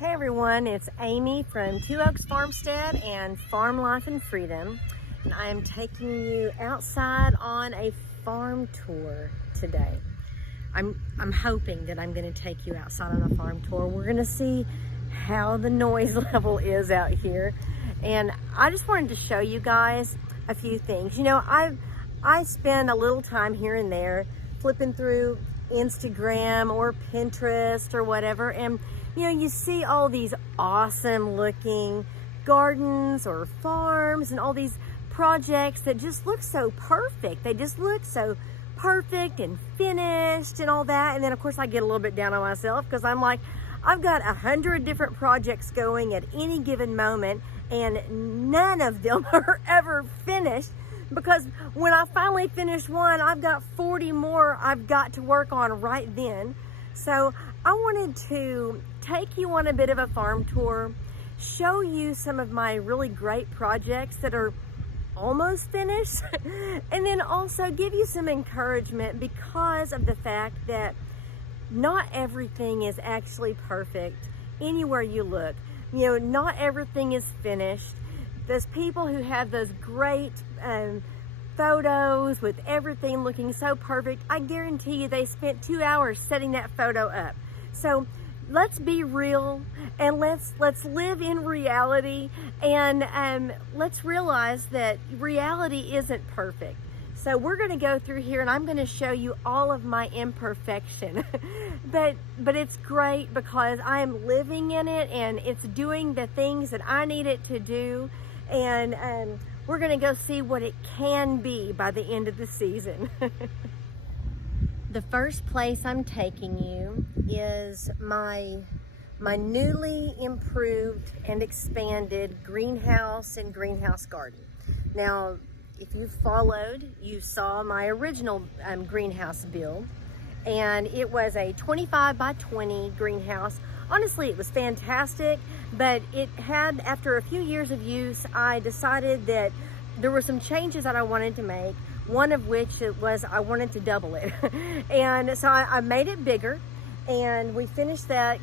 Hey everyone, it's Amy from Two Oaks Farmstead and Farm Life and Freedom, and I am taking you outside on a farm tour today. I'm hoping that I'm going to take you outside on a farm tour. We're going to see how the noise level is out here, and I just wanted to show you guys a few things. You know, I spend a little time here and there flipping through Instagram or Pinterest or whatever, and you know, you see all these awesome looking gardens or farms and all these projects that just look so perfect. They just look so perfect and finished and all that. And then of course I get a little bit down on myself because I'm like, I've got 100 different projects going at any given moment and none of them are ever finished, because when I finally finish one, I've got 40 more I've got to work on right then. So I wanted to take you on a bit of a farm tour, show you some of my really great projects that are almost finished, and then also give you some encouragement because of the fact that not everything is actually perfect anywhere you look. You know, not everything is finished. There's people who have those great photos with everything looking so perfect. I guarantee you they spent 2 hours setting that photo up. So let's be real and let's live in reality, and let's realize that reality isn't perfect. So we're going to go through here and I'm going to show you all of my imperfection. but it's great because I am living in it and it's doing the things that I need it to do, and we're going to go see what it can be by the end of the season. The first place I'm taking you is my newly improved and expanded greenhouse and greenhouse garden. Now, if you followed, you saw my original greenhouse build, and it was a 25 by 20 greenhouse. Honestly, it was fantastic, but it had, after a few years of use, I decided that there were some changes that I wanted to make. One of which was I wanted to double it. And so I made it bigger, and we finished that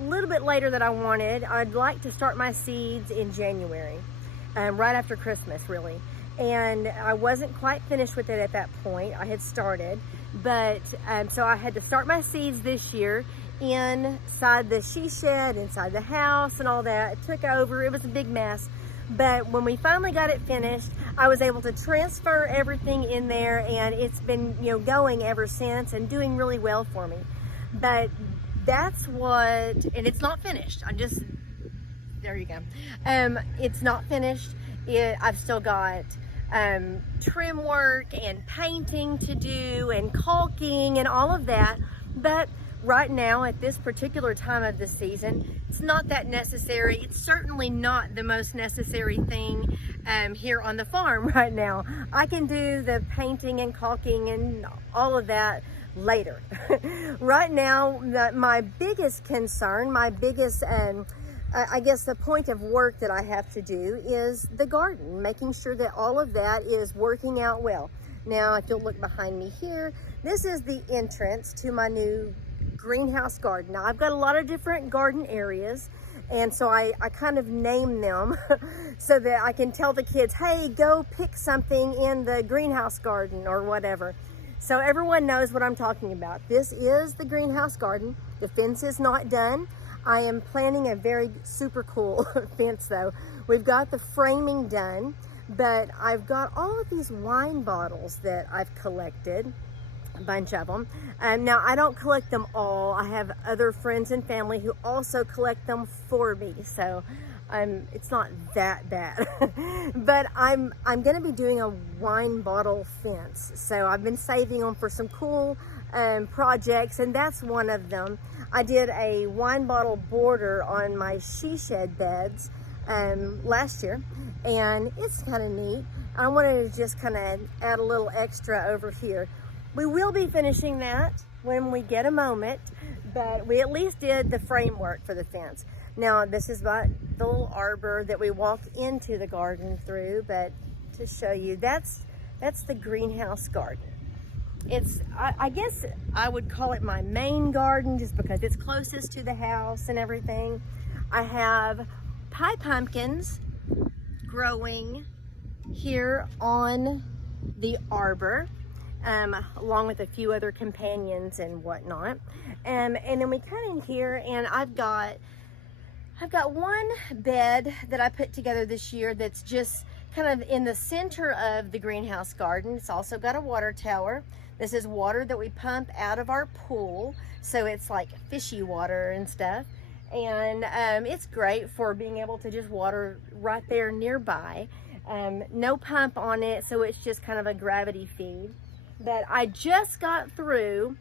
a little bit later than I wanted. I'd like to start my seeds in January, right after Christmas really. And I wasn't quite finished with it at that point. I had started, but so I had to start my seeds this year inside the she shed, inside the house and all that. It took over, it was a big mess. But when we finally got it finished, I was able to transfer everything in there, and it's been, you know, going ever since and doing really well for me. But that's what, and it's not finished. There you go. It's not finished. I've still got trim work and painting to do and caulking and all of that. But right now, at this particular time of the season, it's not that necessary. It's certainly not the most necessary thing here on the farm right now. I can do the painting and caulking and all of that later. Right now, my biggest concern, my biggest, I guess the point of work that I have to do is the garden, making sure that all of that is working out well. Now, if you'll look behind me here, this is the entrance to my new greenhouse garden. Now, I've got a lot of different garden areas, and so I kind of name them so that I can tell the kids, hey, go pick something in the greenhouse garden or whatever. So everyone knows what I'm talking about. This is the greenhouse garden. The fence is not done. I am planning a very super cool fence though. We've got the framing done, but I've got all of these wine bottles that I've collected, a bunch of them. Now, I don't collect them all. I have other friends and family who also collect them for me, so it's not that bad. But I'm going to be doing a wine bottle fence, so I've been saving them for some cool projects, and that's one of them. I did a wine bottle border on my she shed beds last year, and it's kind of neat. I wanted to just kind of add a little extra over here. We will be finishing that when we get a moment, but we at least did the framework for the fence. Now, this is the little arbor that we walk into the garden through, but to show you, that's the greenhouse garden. I guess I would call it my main garden just because it's closest to the house and everything. I have pie pumpkins growing here on the arbor, along with a few other companions and whatnot. And then we come in here, and I've got one bed that I put together this year that's just kind of in the center of the greenhouse garden. It's also got a water tower. This is water that we pump out of our pool, so it's like fishy water and stuff. And it's great for being able to just water right there nearby. No pump on it, so it's just kind of a gravity feed. But I just got through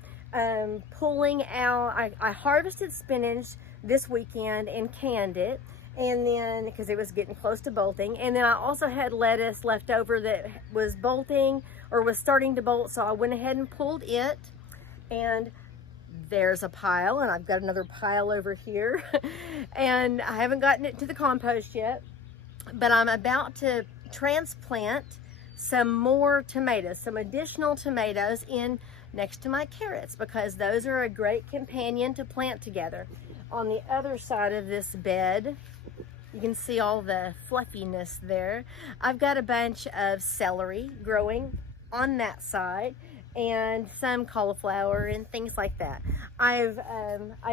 pulling out, I harvested spinach this weekend and canned it, and then because it was getting close to bolting, and then I also had lettuce left over that was bolting or was starting to bolt, so I went ahead and pulled it. And there's a pile, and I've got another pile over here. And I haven't gotten it to the compost yet, but I'm about to transplant some more tomatoes, some additional tomatoes in next to my carrots, because those are a great companion to plant together. On the other side of this bed, you can see all the fluffiness there. I've got a bunch of celery growing on that side, and some cauliflower and things like that. I've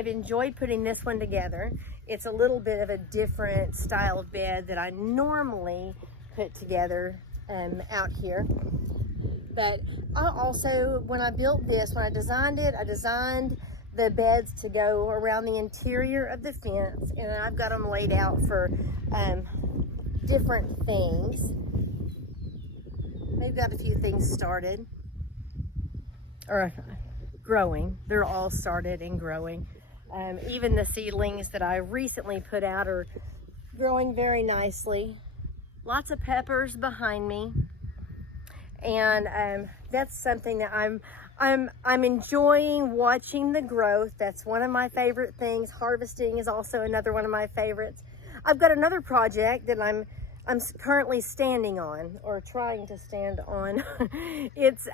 enjoyed putting this one together. It's a little bit of a different style of bed that I normally put together out here. But I also, when I built this, when I designed it, I designed the beds to go around the interior of the fence, and I've got them laid out for different things. They've got a few things started, or growing. They're all started and growing. Even the seedlings that I recently put out are growing very nicely. Lots of peppers behind me, and that's something that I'm enjoying watching the growth. That's one of my favorite things. Harvesting is also another one of my favorites. I've got another project that I'm currently standing on, or trying to stand on. It's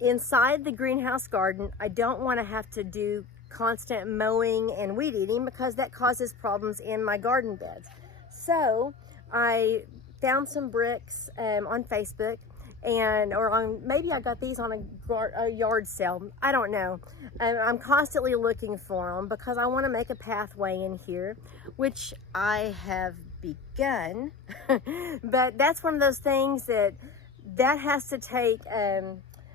inside the greenhouse garden. I don't want to have to do constant mowing and weed eating, because that causes problems in my garden beds. So I found some bricks on Facebook, maybe I got these on a yard sale. I don't know. I'm constantly looking for them because I want to make a pathway in here, which I have begun. But that's one of those things that has to take,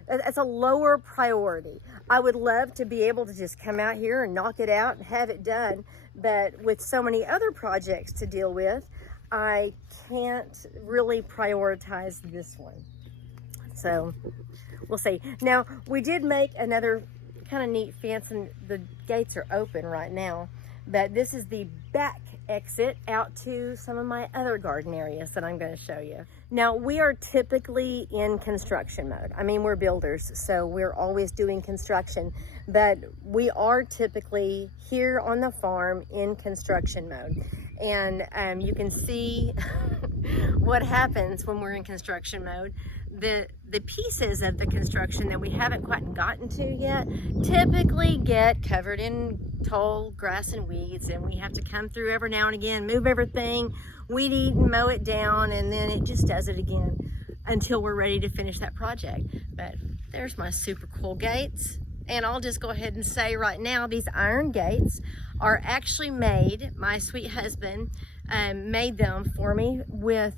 it's a lower priority. I would love to be able to just come out here and knock it out and have it done. But with so many other projects to deal with, I can't really prioritize this one. So we'll see. Now, we did make another kind of neat fence, and the gates are open right now, but this is the back exit out to some of my other garden areas that I'm going to show you. Now, we are typically in construction mode. I mean, we're builders, so we're always doing construction, but we are typically here on the farm in construction mode. And you can see what happens when we're in construction mode. The pieces of the construction that we haven't quite gotten to yet typically get covered in tall grass and weeds, and we have to come through every now and again, move everything, weed eat and mow it down, and then it just does it again until we're ready to finish that project. But there's my super cool gates. And I'll just go ahead and say right now, these iron gates are actually made, my sweet husband made them for me with,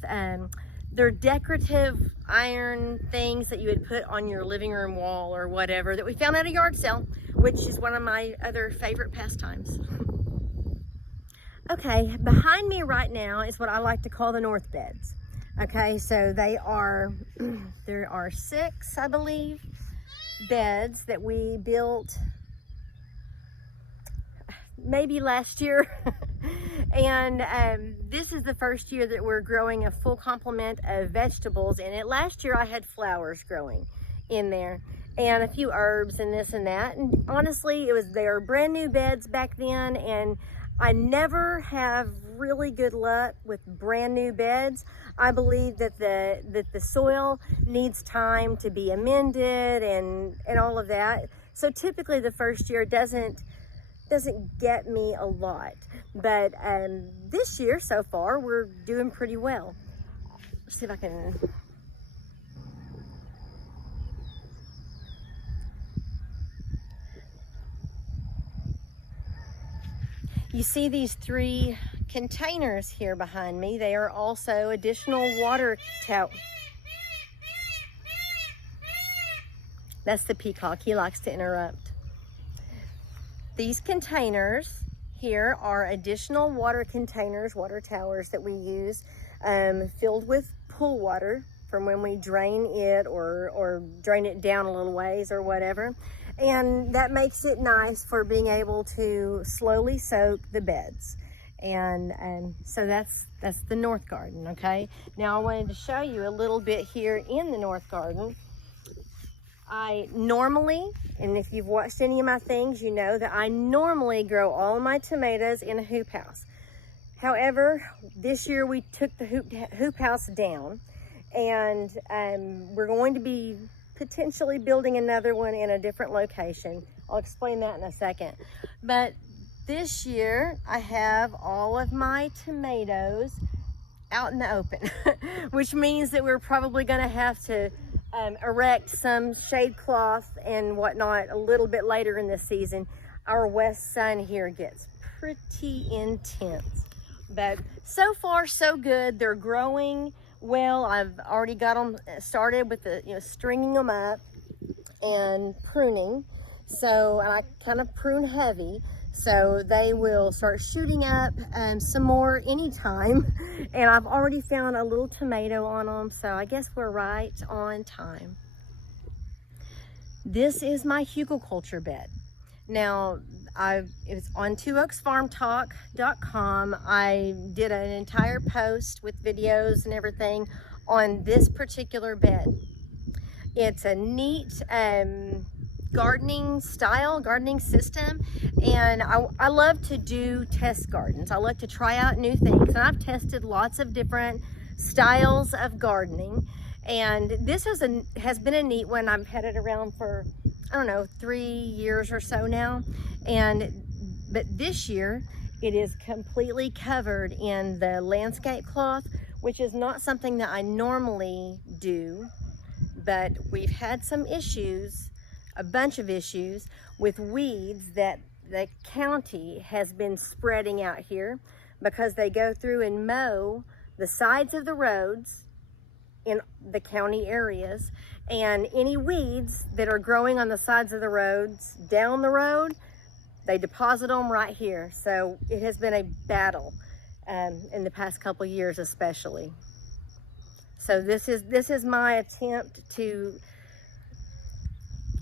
they're decorative iron things that you would put on your living room wall or whatever, that we found at a yard sale, which is one of my other favorite pastimes. Okay, behind me right now is what I like to call the north beds. Okay, so there are 6, I believe, beds that we built maybe last year. And this is the first year that we're growing a full complement of vegetables in it. Last year I had flowers growing in there and a few herbs and this and that, and honestly they were brand new beds back then, and I never have really good luck with brand new beds. I believe that the soil needs time to be amended and all of that. So typically the first year doesn't get me a lot, but this year so far we're doing pretty well. Let's see if I can. You see these 3 containers here behind me. They are also additional water tower. That's the peacock. He likes to interrupt. These containers here are additional water containers, water towers that we use, filled with pool water from when we drain it or drain it down a little ways or whatever. And that makes it nice for being able to slowly soak the beds. And so that's the north garden, okay? Now I wanted to show you a little bit here in the north garden. I normally, and if you've watched any of my things, you know that I normally grow all of my tomatoes in a hoop house. However, this year we took the hoop house down, and we're going to be potentially building another one in a different location. I'll explain that in a second. But this year I have all of my tomatoes out in the open, which means that we're probably going to have to erect some shade cloth and whatnot a little bit later in the season. Our west sun here gets pretty intense, but so far so good. They're growing well. I've already got them started with the stringing them up and pruning. So I kind of prune heavy, so they will start shooting up some more anytime. And I've already found a little tomato on them, so I guess we're right on time. This is my hugelkultur bed. Now, it's on twoaksfarmtalk.com. I did an entire post with videos and everything on this particular bed. It's a neat gardening system, and I love to do test gardens. I like to try out new things, and I've tested lots of different styles of gardening, and this has been a neat one. I've had it around for, I don't know, 3 years or so now, but this year it is completely covered in the landscape cloth, which is not something that I normally do, but we've had some issues, a bunch of issues with weeds that the county has been spreading out here because they go through and mow the sides of the roads in the county areas, and any weeds that are growing on the sides of the roads down the road, they deposit them right here. So it has been a battle in the past couple years especially. So this is my attempt to,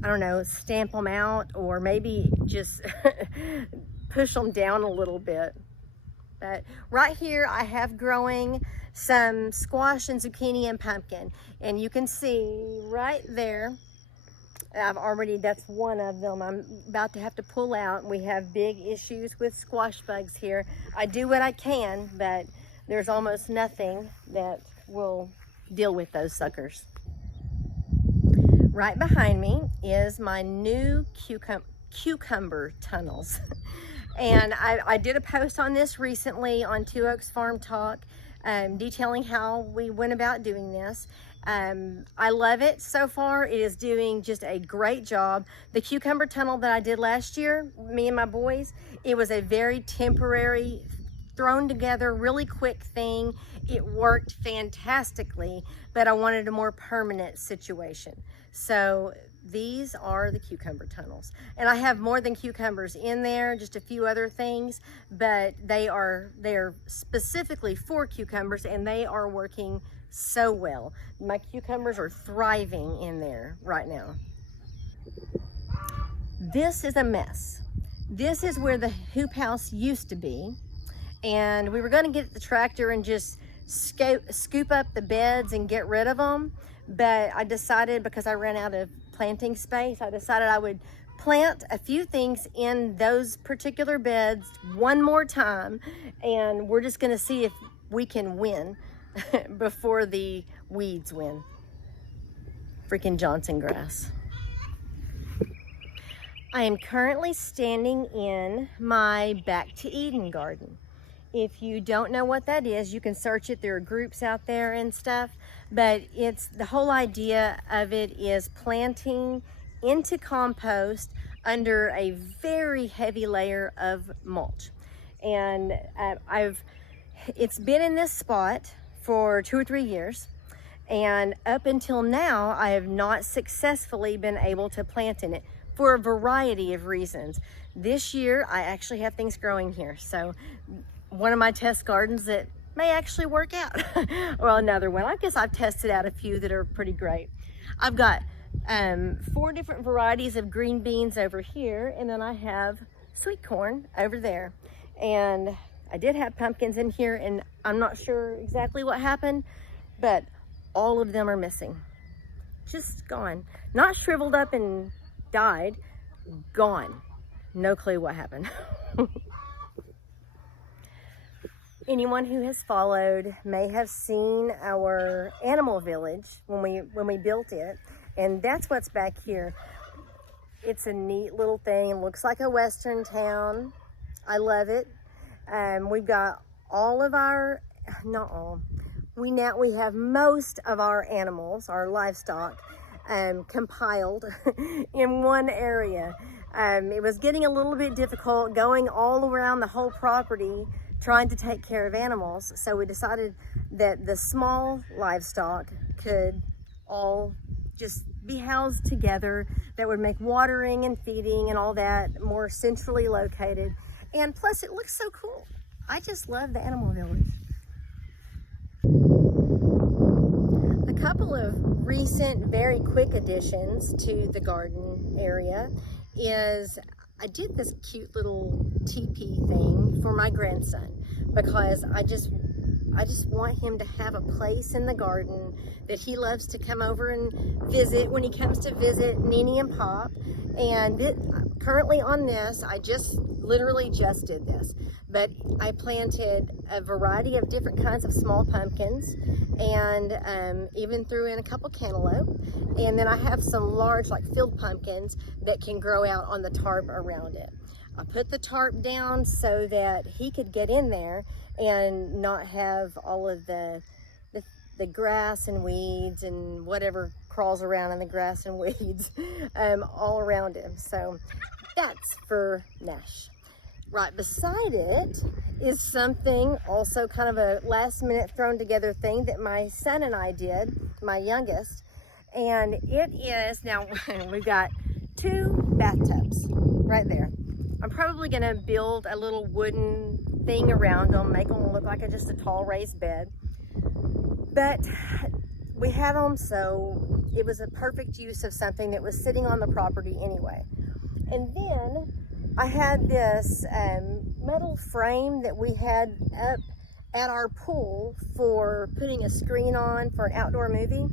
I don't know, stamp them out, or maybe just push them down a little bit. But right here I have growing some squash and zucchini and pumpkin, and you can see right there, that's one of them I'm about to have to pull out. We have big issues with squash bugs here. I do what I can, but there's almost nothing that will deal with those suckers. Right behind me is my new cucumber tunnels. And I did a post on this recently on Two Oaks Farm Talk, detailing how we went about doing this. I love it so far. It is doing just a great job. The cucumber tunnel that I did last year, me and my boys, it was a very temporary, thrown together, really quick thing. It worked fantastically, but I wanted a more permanent situation. So these are the cucumber tunnels, and I have more than cucumbers in there, just a few other things, but they're specifically for cucumbers, and they are working so well. My cucumbers are thriving in there right now. This is a mess. This is where the hoop house used to be, and we were going to get the tractor and just scoop up the beds and get rid of them, but I decided, because I ran out of planting space, I decided I would plant a few things in those particular beds one more time, and we're just gonna see if we can win before the weeds win. Freaking Johnson grass. I am currently standing in my Back to Eden garden. If you don't know what that is, you can search it. There are groups out there and stuff, but it's the whole idea of it is planting into compost under a very heavy layer of mulch. And it's been in this spot for 2 or 3 years, and up until now I have not successfully been able to plant in it for a variety of reasons. This year I actually have things growing here, so one of my test gardens that may actually work out. Well, another one. I guess I've tested out a few that are pretty great. I've got 4 different varieties of green beans over here, and then I have sweet corn over there. And I did have pumpkins in here, and I'm not sure exactly what happened, but all of them are missing. Just gone. Not shriveled up and died, gone. No clue what happened. Anyone who has followed may have seen our animal village when we built it, and that's what's back here. It's a neat little thing. It looks like a western town. I love it. We've got all of our, not all, we have most of our animals, our livestock, compiled in one area. It was getting a little bit difficult going all around the whole property trying to take care of animals, so we decided that the small livestock could all just be housed together. That would make watering and feeding and all that more centrally located, and plus it looks so cool. I just love the animal village. A couple of recent very quick additions to the garden area is I did this cute little teepee thing for my grandson because I just want him to have a place in the garden that he loves to come over and visit when he comes to visit Nene and Pop. And currently on this, I literally just did this, but I planted a variety of different kinds of small pumpkins, and even threw in a couple cantaloupe. And then I have some large, like field pumpkins that can grow out on the tarp around it. I put the tarp down so that he could get in there and not have all of the grass and weeds and whatever crawls around in the grass and weeds all around him. So that's for Nash. Right beside it is something also kind of a last minute thrown together thing that my son and I did, my youngest. And it is, now we've got 2 bathtubs right there. I'm probably gonna build a little wooden thing around them, make them look like just a tall raised bed. But we had them, so it was a perfect use of something that was sitting on the property anyway. And then I had this metal frame that we had up at our pool for putting a screen on for an outdoor movie.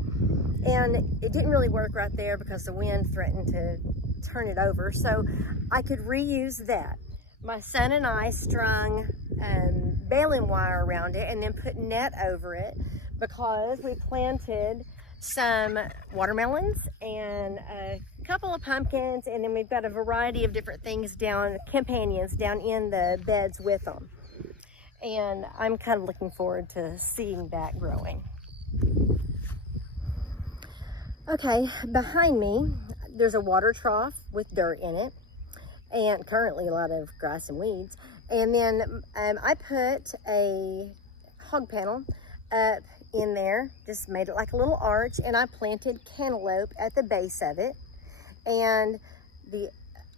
And it didn't really work right there because the wind threatened to turn it over. So I could reuse that. My son and I strung baling wire around it and then put net over it because we planted some watermelons and a couple of pumpkins, and then we've got a variety of different things companions down in the beds with them. And I'm kind of looking forward to seeing that growing. Okay, behind me, there's a water trough with dirt in it, and currently a lot of grass and weeds. And then I put a hog panel up in there, just made it like a little arch, and I planted cantaloupe at the base of it. And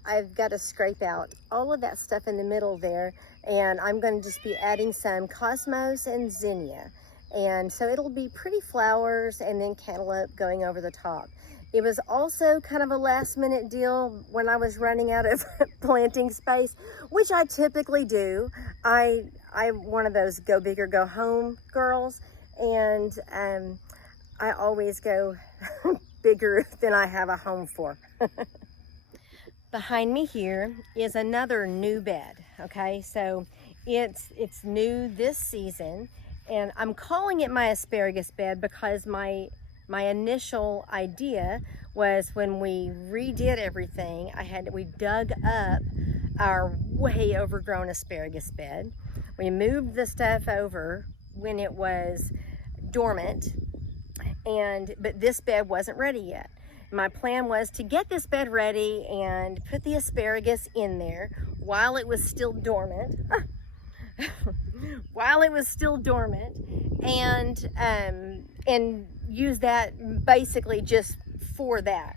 I've got to scrape out all of that stuff in the middle there, and I'm going to just be adding some cosmos and zinnia. And so it'll be pretty flowers and then cantaloupe going over the top. It was also kind of a last minute deal when I was running out of planting space, which I typically do. I'm one of those go big or go home girls, and I always go bigger than I have a home for. Behind me here is another new bed. Okay, so it's new this season, and I'm calling it my asparagus bed because my initial idea was, when we redid everything, we dug up our way overgrown asparagus bed. We moved the stuff over when it was dormant, but this bed wasn't ready yet. My plan was to get this bed ready and put the asparagus in there while it was still dormant. While it was still dormant, and use that basically just for that.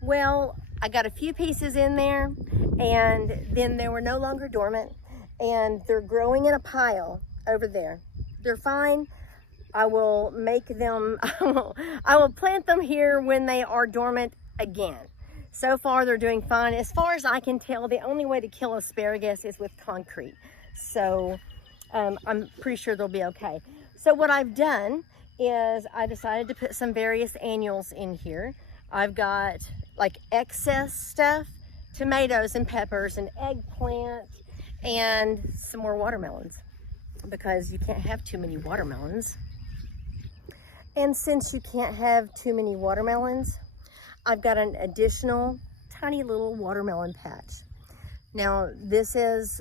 Well, I got a few pieces in there, and then they were no longer dormant, and they're growing in a pile over there. They're fine. I will make them, I will plant them here when they are dormant again. So far, they're doing fine. As far as I can tell, the only way to kill asparagus is with concrete. So I'm pretty sure they'll be okay. So what I've done is I decided to put some various annuals in here. I've got like excess stuff, tomatoes and peppers and eggplant, and some more watermelons, because you can't have too many watermelons. And since you can't have too many watermelons, I've got an additional tiny little watermelon patch. Now this is,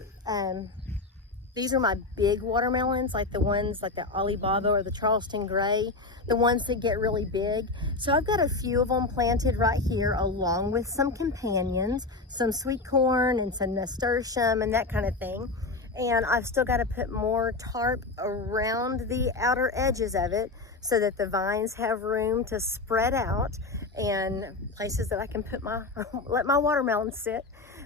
these are my big watermelons, like the ones like the Alibaba or the Charleston Gray, the ones that get really big. So I've got a few of them planted right here, along with some companions, some sweet corn and some nasturtium and that kind of thing. And I've still got to put more tarp around the outer edges of it so that the vines have room to spread out and places that I can put let my watermelons sit.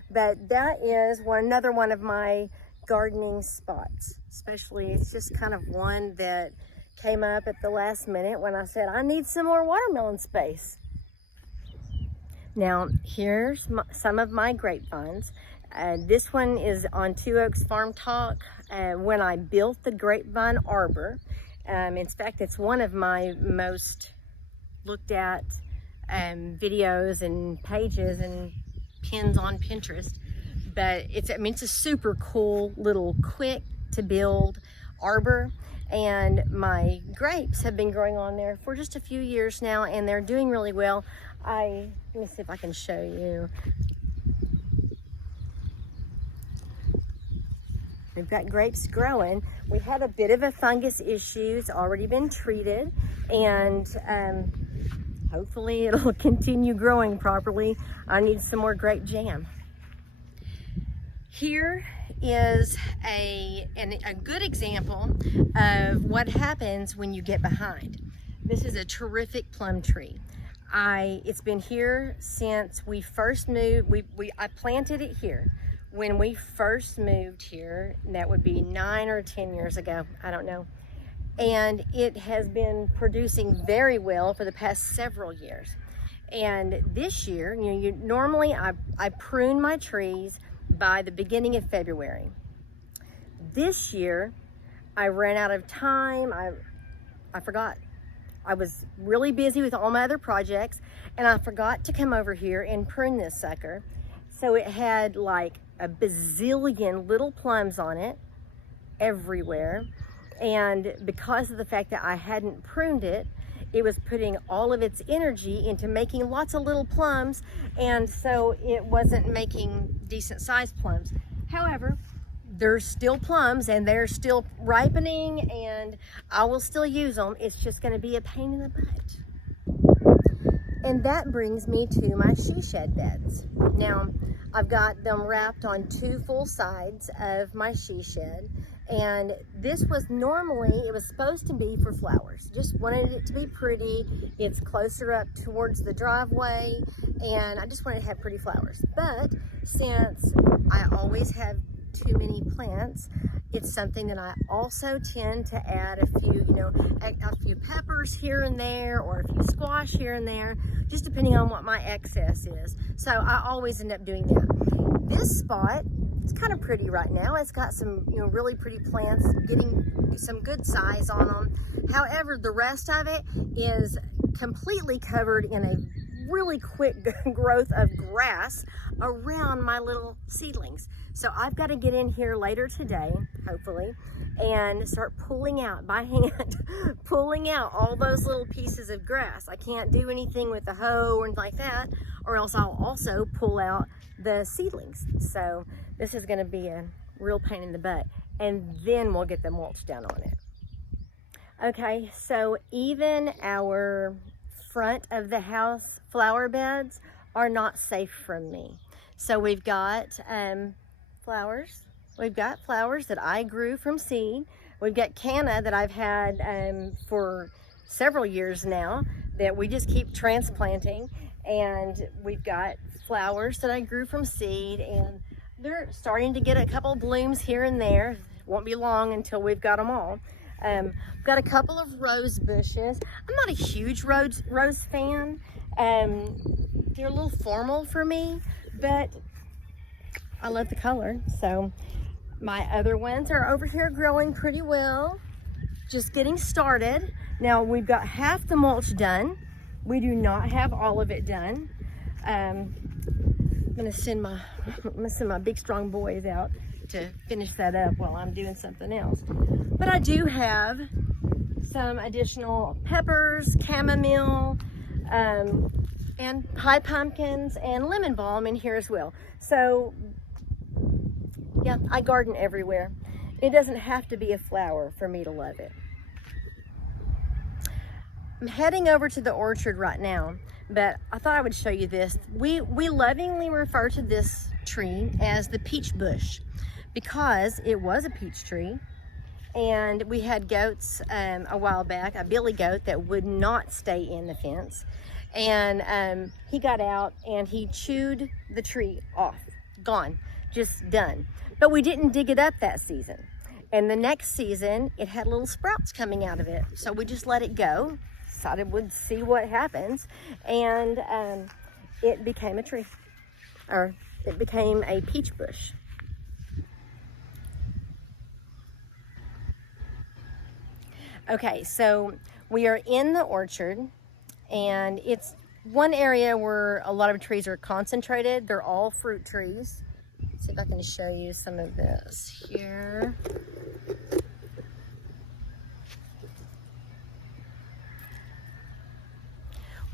But that is another one of my gardening spots. Especially, it's just kind of one that came up at the last minute when I said I need some more watermelon space. Now here's some of my grapevines. This one is on Two Oaks Farm Talk when I built the grapevine arbor. In fact, it's one of my most looked at videos and pages and pins on Pinterest. But it's a super cool little quick to build arbor, and my grapes have been growing on there for just a few years now, and they're doing really well. Let me see if I can show you. We've got grapes growing. We had a bit of a fungus issue. It's already been treated, and hopefully it'll continue growing properly. I need some more grape jam. Here is a good example of what happens when you get behind. This is a terrific plum tree. It's been here since we first moved. I planted it here when we first moved here. That would be 9 or 10 years ago, I don't know. And it has been producing very well for the past several years. And this year, normally I prune my trees by the beginning of February. This year, I ran out of time. I forgot. I was really busy with all my other projects, and I forgot to come over here and prune this sucker. So it had like a bazillion little plums on it everywhere. And because of the fact that I hadn't pruned it, it was putting all of its energy into making lots of little plums, and so it wasn't making decent sized plums. However, there's still plums and they're still ripening, and I will still use them. It's just going to be a pain in the butt. And that brings me to my she shed beds. Now, I've got them wrapped on 2 full sides of my she shed. And this was it was supposed to be for flowers. Just wanted it to be pretty. It's closer up towards the driveway, and I just wanted to have pretty flowers. But since I always have too many plants, it's something that I also tend to add a few peppers here and there, or a few squash here and there, just depending on what my excess is. So I always end up doing that. This spot, it's kind of pretty right now. It's got some, really pretty plants, getting some good size on them. However, the rest of it is completely covered in a really quick growth of grass around my little seedlings. So I've got to get in here later today, hopefully, and start pulling out by hand, pulling out all those little pieces of grass. I can't do anything with a hoe or anything like that, or else I'll also pull out the seedlings. So this is going to be a real pain in the butt, and then we'll get the mulch down on it. Okay, so even our front of the house flower beds are not safe from me. So we've got flowers. We've got flowers that I grew from seed. We've got canna that I've had for several years now that we just keep transplanting. And we've got flowers that I grew from seed, and they're starting to get a couple blooms here and there. Won't be long until we've got them all. I've got a couple of rose bushes. I'm not a huge rose fan. They're a little formal for me, but I love the color. So my other ones are over here growing pretty well, just getting started. Now we've got half the mulch done. We do not have all of it done. I'm gonna send my big strong boys out to finish that up while I'm doing something else. But I do have some additional peppers, chamomile, and pie pumpkins and lemon balm in here as well. So yeah, I garden everywhere. It doesn't have to be a flower for me to love it. I'm heading over to the orchard right now, but I thought I would show you this. We lovingly refer to this tree as the peach bush because it was a peach tree, and we had goats a while back, a billy goat that would not stay in the fence, and he got out and he chewed the tree off, gone, just done. But we didn't dig it up that season, and the next season it had little sprouts coming out of it, so we just let it go, decided we'd see what happens, and it became a tree, or it became a peach bush. Okay, so we are in the orchard, and it's one area where a lot of trees are concentrated. They're all fruit trees. Let's see if I can show you some of this here.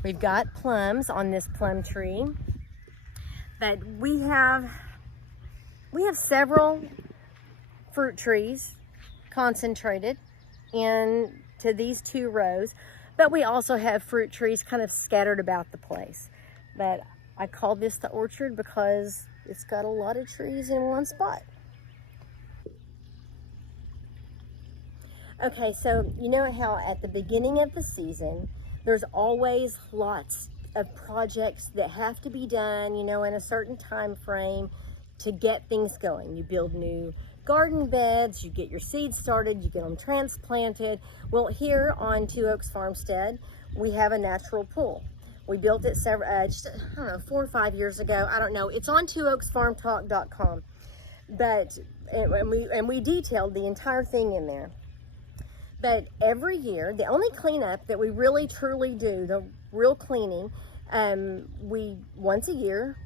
We've got plums on this plum tree, but we have several fruit trees concentrated into these two rows, but we also have fruit trees kind of scattered about the place. But I call this the orchard because it's got a lot of trees in one spot. Okay, so you know how at the beginning of the season there's always lots of projects that have to be done, you know, in a certain time frame to get things going. You build new garden beds, you get your seeds started, you get them transplanted. Well, here on Two Oaks Farmstead, we have a natural pool. We built it just, I don't know, 4 or 5 years ago. I don't know. It's on twooaksfarmtalk.com. But, and we detailed the entire thing in there. But every year, the only cleanup that we really truly do, the real cleaning, once a year,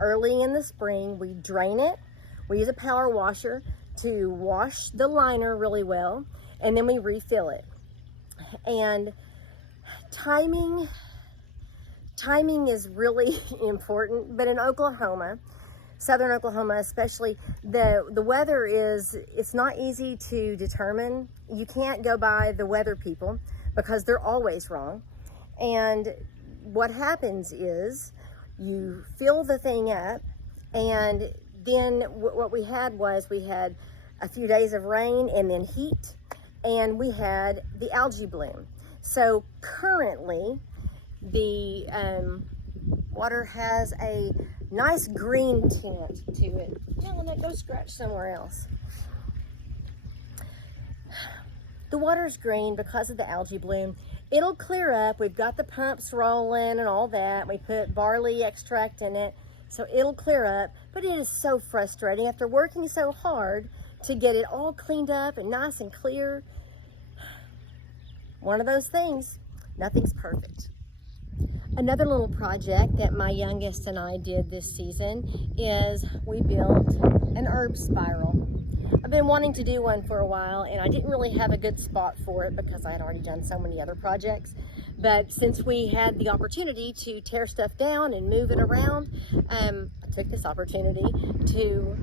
early in the spring, we drain it. We use a power washer to wash the liner really well, and then we refill it. And timing is really important, but in Oklahoma, southern Oklahoma especially, the weather it's not easy to determine. You can't go by the weather people because they're always wrong. And what happens is you fill the thing up, and then what we had a few days of rain and then heat, and we had the algae bloom. So currently the water has a nice green tint to it. Melanie, go scratch somewhere else. The water's green because of the algae bloom. It'll clear up. We've got the pumps rolling and all that. We put barley extract in it, so it'll clear up. But it is so frustrating after working so hard to get it all cleaned up and nice and clear. One of those things. Nothing's perfect. Another little project that my youngest and I did this season is we built an herb spiral. I've been wanting to do one for a while, and I didn't really have a good spot for it because I had already done so many other projects. But since we had the opportunity to tear stuff down and move it around, I took this opportunity to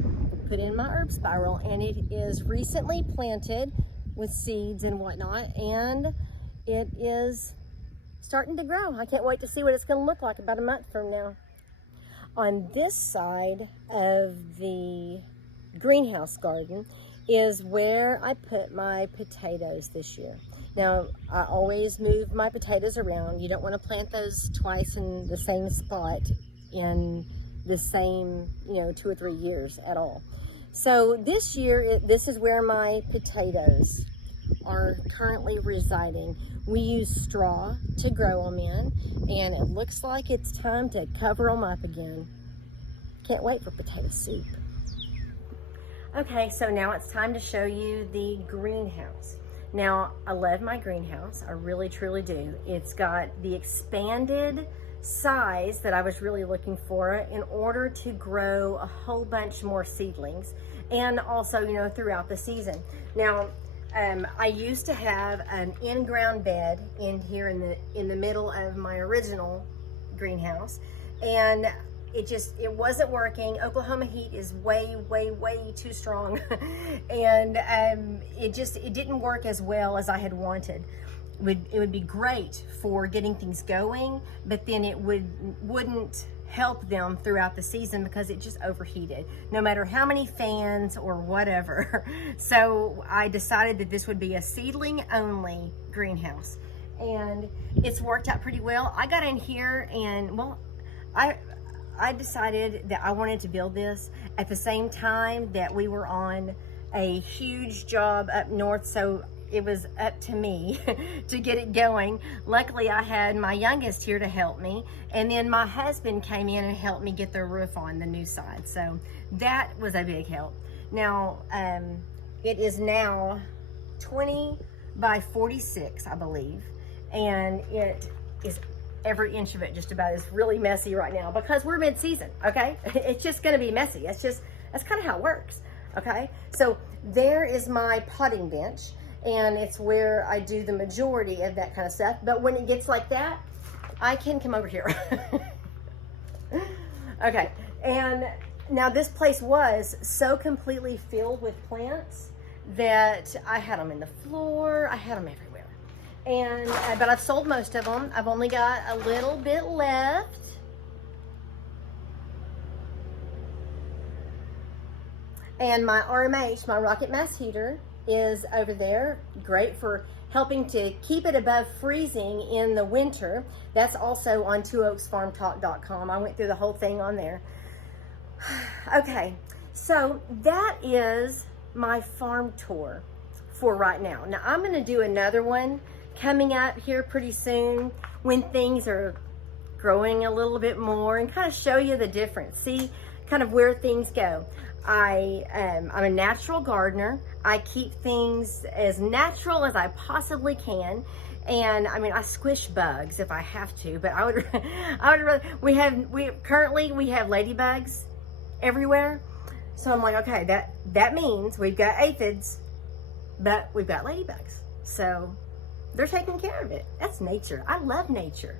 put in my herb spiral, and it is recently planted with seeds and whatnot, and it is starting to grow. I can't wait to see what it's going to look like about a month from now. On this side of the greenhouse garden is where I put my potatoes this year. Now, I always move my potatoes around. You don't want to plant those twice in the same spot in the same, 2 or 3 years at all. So this year, this is where my potatoes are currently residing. We use straw to grow them in, and it looks like it's time to cover them up again. Can't wait for potato soup. Okay, so now it's time to show you the greenhouse. Now, I love my greenhouse. I really, truly do. It's got the expanded size that I was really looking for in order to grow a whole bunch more seedlings, and also, throughout the season. Now, I used to have an in-ground bed in here in the middle of my original greenhouse, and it wasn't working. Oklahoma heat is way, way, way too strong, and it didn't work as well as I had wanted. It would be great for getting things going, but then it wouldn't help them throughout the season because it just overheated, no matter how many fans or whatever. So I decided that this would be a seedling only greenhouse, and it's worked out pretty well. I got in here and, well, I decided that I wanted to build this at the same time that we were on a huge job up north, so it was up to me to get it going. Luckily, I had my youngest here to help me, and then my husband came in and helped me get the roof on the new side, so that was a big help. Now, it is now 20 by 46, I believe, and it is every inch of it just about is really messy right now because we're mid-season, okay? It's just gonna be messy. That's kind of how it works, okay? So there is my potting bench, and it's where I do the majority of that kind of stuff. But when it gets like that, I can come over here. Okay, and now this place was so completely filled with plants that I had them in the floor, I had them everywhere. And but I've sold most of them. I've only got a little bit left. And my RMH, my rocket mass heater, is over there. Great for helping to keep it above freezing in the winter. That's also on twooaksfarmtalk.com. I went through the whole thing on there. Okay, so that is my farm tour for right now. Now I'm going to do another one coming up here pretty soon when things are growing a little bit more, and kind of show you the difference, see kind of where things go. I'm a natural gardener. I keep things as natural as I possibly can, and I mean, I squish bugs if I have to, but I would rather, currently we have ladybugs everywhere, so I'm like, okay, that means we've got aphids, but we've got ladybugs, so they're taking care of it. That's nature. I love nature.